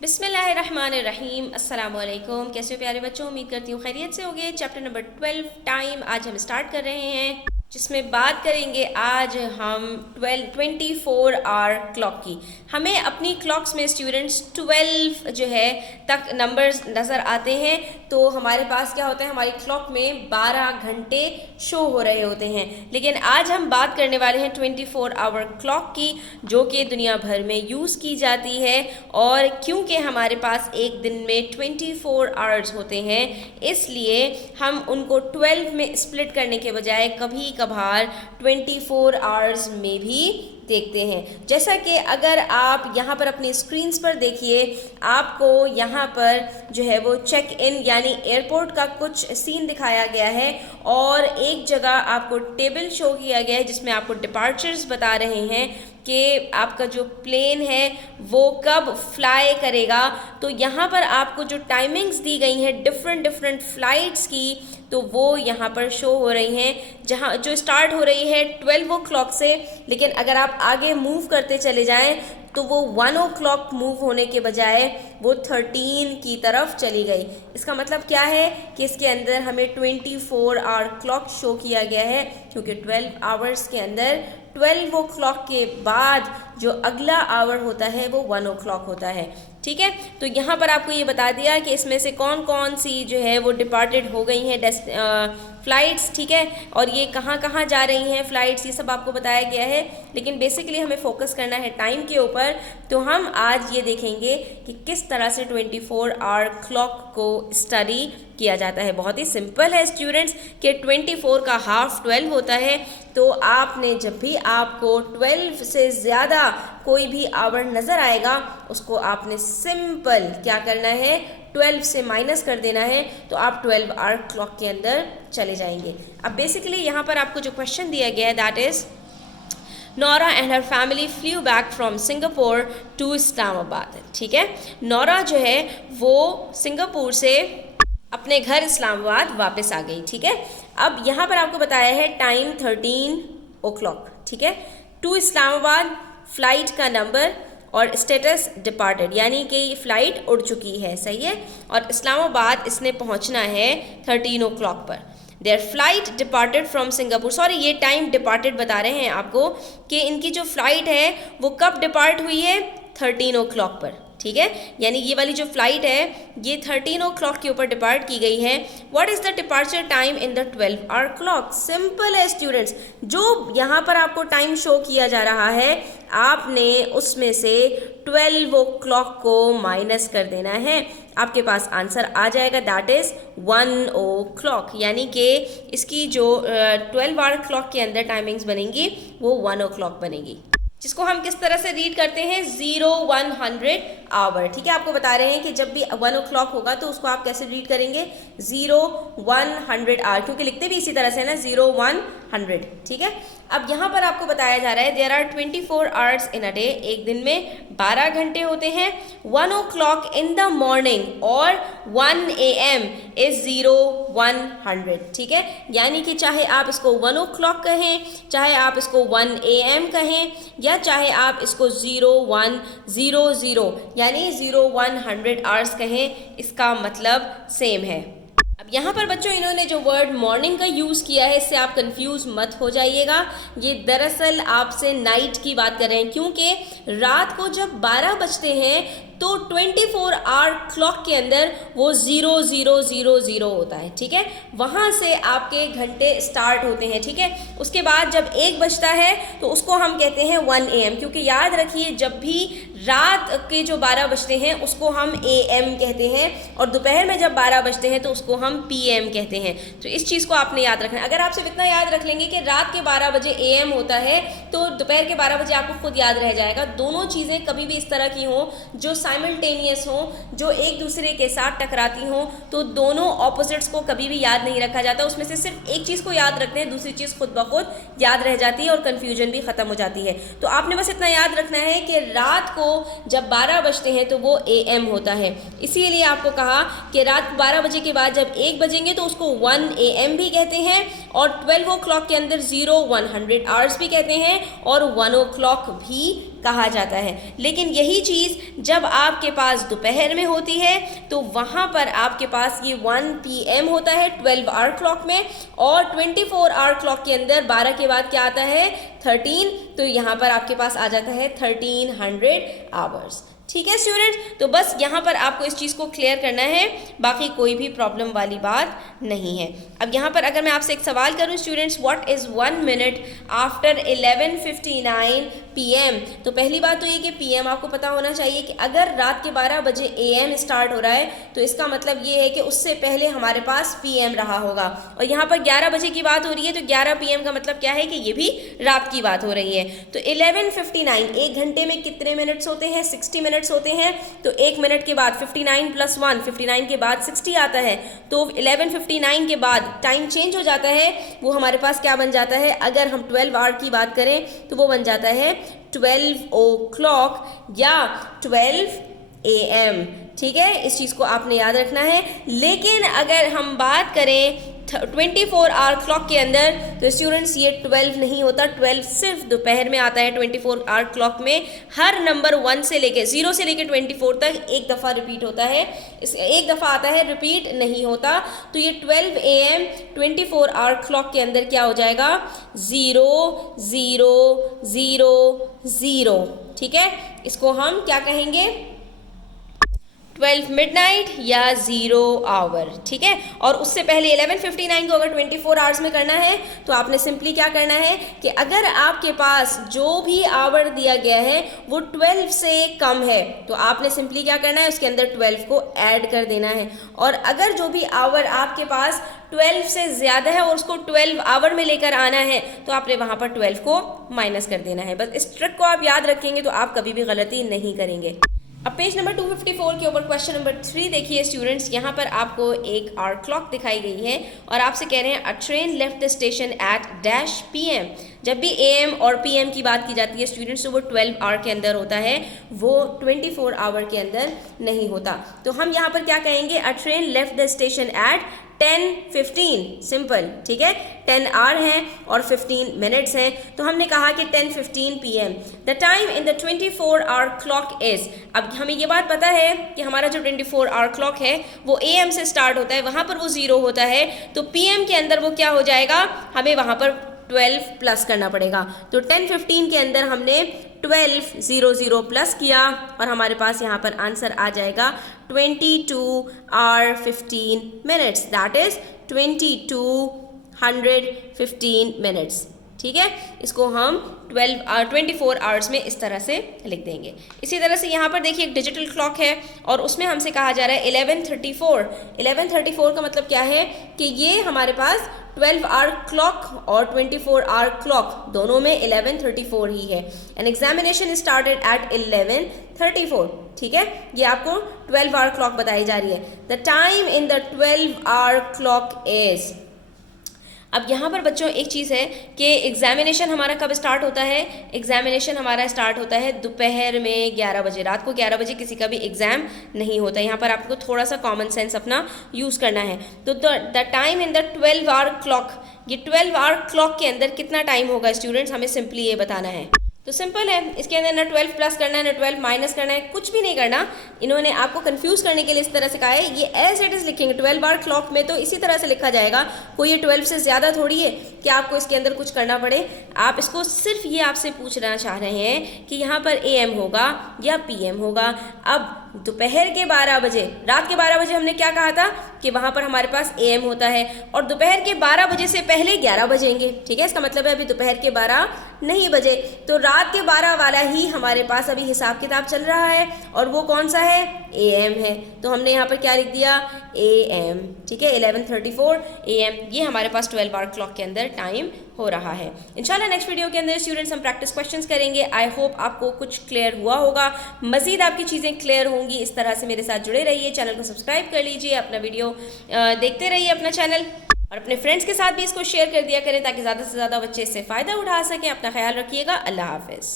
बिस्मिल्लाहिर्रहमानिर्रहीम। अस्सलाम वालेकुम। कैसे हो प्यारे बच्चों, उम्मीद करती हूँ खैरियत से होगे। चैप्टर नंबर 12 टाइम आज हम स्टार्ट कर रहे हैं, जिसमें बात करेंगे आज हम 24 आवर क्लॉक की। हमें अपनी क्लॉक्स में स्टूडेंट्स 12 जो है तक नंबर्स नज़र आते हैं, तो हमारे पास क्या होता है, हमारी क्लॉक में 12 घंटे शो हो रहे होते हैं। लेकिन आज हम बात करने वाले हैं 24 आवर क्लॉक की, जो कि दुनिया भर में यूज़ की जाती है। और क्योंकि हमारे पास एक दिन में 24 आवर्स होते हैं, इसलिए हम उनको 12 में स्प्लिट करने के बजाय कभी कभार 24 आवर्स में भी देखते हैं। जैसा कि अगर आप यहाँ पर अपनी स्क्रीन्स पर देखिए, आपको यहाँ पर जो है वो चेक इन यानी एयरपोर्ट का कुछ सीन दिखाया गया है, और एक जगह आपको टेबल शो किया गया है जिसमें आपको डिपार्चर्स बता रहे हैं कि आपका जो प्लेन है वो कब फ्लाई करेगा। तो यहाँ पर आपको जो टाइमिंग्स दी गई हैं डिफरेंट फ़्लाइट्स की, तो वो यहाँ पर शो हो रही हैं, जहाँ जो स्टार्ट हो रही है 12 ओ क्लॉक से। लेकिन अगर आप आगे मूव करते चले जाएं तो वो 1 ओ क्लॉक मूव होने के बजाय वो 13 की तरफ चली गई। इसका मतलब क्या है कि इसके अंदर हमें 24 आवर क्लॉक शो किया गया है, क्योंकि 12 आवर्स के अंदर 12 ओ क्लॉक के बाद जो अगला आवर होता है वो 1 ओ क्लॉक होता है। ठीक है, तो यहाँ पर आपको ये बता दिया कि इसमें से कौन कौन सी जो है वो डिपार्टेड हो गई हैं फ़्लाइट्स। ठीक है, और ये कहाँ कहाँ जा रही हैं फ़्लाइट्स, ये सब आपको बताया गया है। लेकिन बेसिकली हमें फोकस करना है टाइम के ऊपर, तो हम आज ये देखेंगे कि किस तरह से 24 आवर क्लॉक को स्टडी किया जाता है। बहुत ही सिंपल है स्टूडेंट्स कि 24 का हाफ 12 होता है, तो आपने जब भी आपको 12 से ज़्यादा कोई भी आवर नज़र आएगा, उसको आपने सिंपल क्या करना है, 12 से माइनस कर देना है, तो आप 12 आवर क्लॉक के अंदर चले जाएंगे। अब बेसिकली यहाँ पर आपको जो क्वेश्चन दिया गया है, that is Nora and her family flew back from Singapore to Islamabad. ठीक है, नोरा जो है वो सिंगापुर से अपने घर इस्लामाबाद वापस आ गई। ठीक है, अब यहाँ पर आपको बताया है टाइम 13 ओ क्लॉक। ठीक है, टू इस्लामाबाद, फ्लाइट का नंबर और स्टेटस डिपार्टेड, यानी कि ये फ़्लाइट उड़ चुकी है। सही है, और इस्लामाबाद इसने पहुँचना है 13 ओ क्लॉक पर। Their flight departed from Singapore, sorry ये टाइम डिपार्टेड बता रहे हैं आपको कि इनकी जो फ़्लाइट है वो कब डिपार्ट हुई है, 13 ओ क्लॉक पर। ठीक है, यानी ये वाली जो फ्लाइट है ये 13 ओ क्लॉक के ऊपर डिपार्ट की गई है। What is the departure time in the 12 hour clock? Simple है स्टूडेंट्स, जो यहाँ पर आपको टाइम शो किया जा रहा है, आपने उसमें से 12 ओ क्लॉक को माइनस कर देना है, आपके पास आंसर आ जाएगा, दैट इज़ 1 ओ क्लॉक। यानी कि इसकी जो 12 आवर क्लॉक के अंदर टाइमिंग्स बनेंगी वो 1 ओ क्लॉक बनेगी, जिसको हम किस तरह से रीड करते हैं, 0 100 आवर। ठीक है, आपको बता रहे हैं कि जब भी 1 ओ क्लॉक होगा तो उसको आप कैसे रीड करेंगे, 0 100 आवर, क्योंकि लिखते भी इसी तरह से ना, 0 100। ठीक है, अब यहाँ पर आपको बताया जा रहा है there are 24 hours in a day, एक दिन में 12 घंटे होते हैं। 1 o'clock in the morning और 1 AM इज़ 0 100। ठीक है, यानी कि चाहे आप इसको 1 ओ क्लॉक कहें, चाहे आप इसको 1 AM कहें, या चाहे आप इसको 0 100 यानी 0 100 आवर्स कहें, इसका मतलब सेम है। अब यहाँ पर बच्चों इन्होंने जो वर्ड मॉर्निंग का यूज़ किया है, इससे आप कंफ्यूज मत हो जाइएगा। ये दरअसल आपसे नाइट की बात कर रहे हैं, क्योंकि रात को जब 12 बजते हैं तो 24 आवर क्लॉक के अंदर वो 0000 होता है। ठीक है, वहाँ से आपके घंटे स्टार्ट होते हैं। ठीक है, उसके बाद जब 1 बजता है तो उसको हम कहते हैं 1 AM, क्योंकि याद रखिए जब भी रात के जो 12 बजते हैं उसको हम AM कहते हैं, और दोपहर में जब 12 बजते हैं तो उसको हम PM कहते हैं। तो इस चीज़ को आपने याद रखना है। अगर आप सिर्फ इतना याद रख लेंगे कि रात के 12 बजे AM होता है, तो दोपहर के 12 बजे आपको खुद याद रह जाएगा। दोनों चीज़ें कभी भी इस तरह की हों जो साइमल्टेनियस हों, जो एक दूसरे के साथ टकराती हों, तो दोनों ऑपोजिट्स को कभी भी याद नहीं रखा जाता। उसमें से सिर्फ एक चीज़ को याद रखते हैं, दूसरी चीज़ खुद ब खुद याद रह जाती है और कन्फ्यूजन भी ख़त्म हो जाती है। तो आपने बस इतना याद रखना है कि रात को जब 12 बजते हैं तो वो AM होता है। इसीलिए आपको कहा कि रात 12 बजे के बाद जब 1 बजेंगे तो उसको 1 AM भी कहते हैं, और 12 ओ क्लॉक के अंदर 0 100 आवर्स भी कहते हैं, और 1 ओ क्लॉक भी कहा जाता है। लेकिन यही चीज़ जब आपके पास दोपहर में होती है तो वहाँ पर आपके पास ये 1 PM होता है 12 आवर क्लॉक में, और 24 आवर क्लॉक के अंदर 12 के बाद क्या आता है 13, तो यहाँ पर आपके पास आ जाता है 1300 आवर्स। ठीक है स्टूडेंट्स, तो बस यहाँ पर आपको इस चीज़ को क्लियर करना है, बाकी कोई भी प्रॉब्लम वाली बात नहीं है। अब यहाँ पर अगर मैं आपसे एक सवाल करूँ students, what is 1 minute after 11:59 PM, तो पहली बात तो ये कि PM आपको पता होना चाहिए कि अगर रात के 12 बजे AM स्टार्ट हो रहा है तो इसका मतलब ये है कि उससे पहले हमारे पास PM रहा होगा, और यहाँ पर 11 बजे की बात हो रही है तो 11 PM का मतलब क्या है कि ये भी रात की बात हो रही है। तो 11:59, 1 घंटे में कितने मिनट्स होते हैं 60 मिनट्स होते हैं, तो 1 मिनट के बाद 59 + 1, 59 के बाद 60 आता है, तो 11:59 के बाद टाइम चेंज हो जाता है, वो हमारे पास क्या बन जाता है, अगर हम 12 आवर की बात करें तो वो बन जाता है 12 o'clock या 12 AM। ठीक है, इस चीज़ को आपने याद रखना है। लेकिन अगर हम बात करें 24 आवर क्लॉक के अंदर तो स्टूडेंट्स ये 12 नहीं होता, 12 सिर्फ दोपहर में आता है। 24 आवर क्लॉक में हर नंबर 1 से लेके 0 से लेके 24 तक एक दफ़ा रिपीट होता है, इस एक दफ़ा आता है, रिपीट नहीं होता। तो ये 12 AM 24 आवर क्लॉक के अंदर क्या हो जाएगा 0 0 0 0। ठीक है, इसको हम क्या कहेंगे 12 मिडनाइट या 0 आवर। ठीक है, और उससे पहले 11:59 को अगर 24 आवर्स में करना है तो आपने सिंपली क्या करना है कि अगर आपके पास जो भी आवर दिया गया है वो 12 से कम है तो आपने सिंपली क्या करना है उसके अंदर 12 को ऐड कर देना है, और अगर जो भी आवर आपके पास 12 से ज़्यादा है और उसको 12 आवर में लेकर आना है तो आपने वहाँ पर 12 को माइनस कर देना है। बस इस ट्रिक को आप याद रखेंगे तो आप कभी भी गलती नहीं करेंगे। अब पेज नंबर 254 के ऊपर क्वेश्चन नंबर 3 देखिए स्टूडेंट्स, यहाँ पर आपको एक आवर क्लॉक दिखाई गई है और आपसे कह रहे हैं अ train left the station at dash PM। जब भी AM और PM की बात की जाती है स्टूडेंट्स तो वो 12 आवर के अंदर होता है, वो 24 आवर के अंदर नहीं होता। तो हम यहाँ पर क्या कहेंगे, अ train left the station at 10:15, simple. ठीक है, 10 आवर हैं और 15 मिनट्स हैं, तो हमने कहा कि 10:15 PM। The time in the 24 hour clock is, अब हमें ये बात पता है कि हमारा जो 24 आवर क्लॉक है वो AM से स्टार्ट होता है, वहाँ पर वो 0 होता है, तो PM के अंदर वो क्या हो जाएगा, हमें वहाँ पर 12 प्लस करना पड़ेगा। तो 10:15 के अंदर हमने 12:00 प्लस किया और हमारे पास यहाँ पर आंसर आ जाएगा 22 hour 15 minutes, that is 2215 minutes. ठीक है, इसको हम 24 आवर्स में इस तरह से लिख देंगे। इसी तरह से यहाँ पर देखिए एक डिजिटल क्लॉक है और उसमें हमसे कहा जा रहा है 11:34। 11:34 का मतलब क्या है कि ये हमारे पास 12 आवर क्लॉक और 24 आवर क्लॉक दोनों में 11:34 ही है। An examination started at 11:34। ठीक है, ये आपको 12 आवर क्लॉक बताई जा रही है। The time in the 12 hour clock is, अब यहाँ पर बच्चों एक चीज़ है कि एग्जामिनेशन हमारा कब स्टार्ट होता है, एग्जामिनेशन हमारा स्टार्ट होता है दोपहर में 11 बजे, रात को 11 बजे किसी का भी एग्ज़ाम नहीं होता। यहाँ पर आपको थोड़ा सा कॉमन सेंस अपना यूज़ करना है। तो the time in the 12 hour clock, ये 12 आवर क्लॉक के अंदर कितना टाइम होगा स्टूडेंट्स, हमें सिंपली ये बताना है। तो सिंपल है, इसके अंदर ना 12 प्लस करना है ना 12 माइनस करना है, कुछ भी नहीं करना। इन्होंने आपको कंफ्यूज करने के लिए इस तरह से कहा है, ये एज इट इज़ लिखेंगे 12 आवर क्लॉक में तो इसी तरह से लिखा जाएगा, कोई ये 12 से ज़्यादा थोड़ी है कि आपको इसके अंदर कुछ करना पड़े। आप इसको सिर्फ ये आपसे पूछना चाह रहे हैं कि यहाँ पर AM होगा या PM होगा। अब दोपहर के 12 बजे, रात के 12 बजे हमने क्या कहा था कि वहाँ पर हमारे पास AM होता है, और दोपहर के 12 बजे से पहले 11 बजेंगे। ठीक है, इसका मतलब है अभी दोपहर के 12 नहीं बजे, तो रात के 12 वाला ही हमारे पास अभी हिसाब किताब चल रहा है, और वो कौन सा है, AM है। तो हमने यहाँ पर क्या लिख दिया, AM। ठीक है, 11:34 AM, ये हमारे पास 12 आवर क्लॉक के अंदर टाइम हो रहा है। इंशाल्लाह नेक्स्ट वीडियो के अंदर स्टूडेंट्स हम प्रैक्टिस क्वेश्चंस करेंगे। आई होप आपको कुछ क्लियर हुआ होगा, मजीद आपकी चीज़ें क्लियर होंगी। इस तरह से मेरे साथ जुड़े रहिए, चैनल को सब्सक्राइब कर लीजिए, अपना वीडियो देखते रहिए अपना चैनल, और अपने फ्रेंड्स के साथ भी इसको शेयर कर दिया करें ताकि ज़्यादा से ज़्यादा बच्चे इससे फ़ायदा उठा सकें। अपना ख्याल रखिएगा, अल्लाह हाफ़िज़।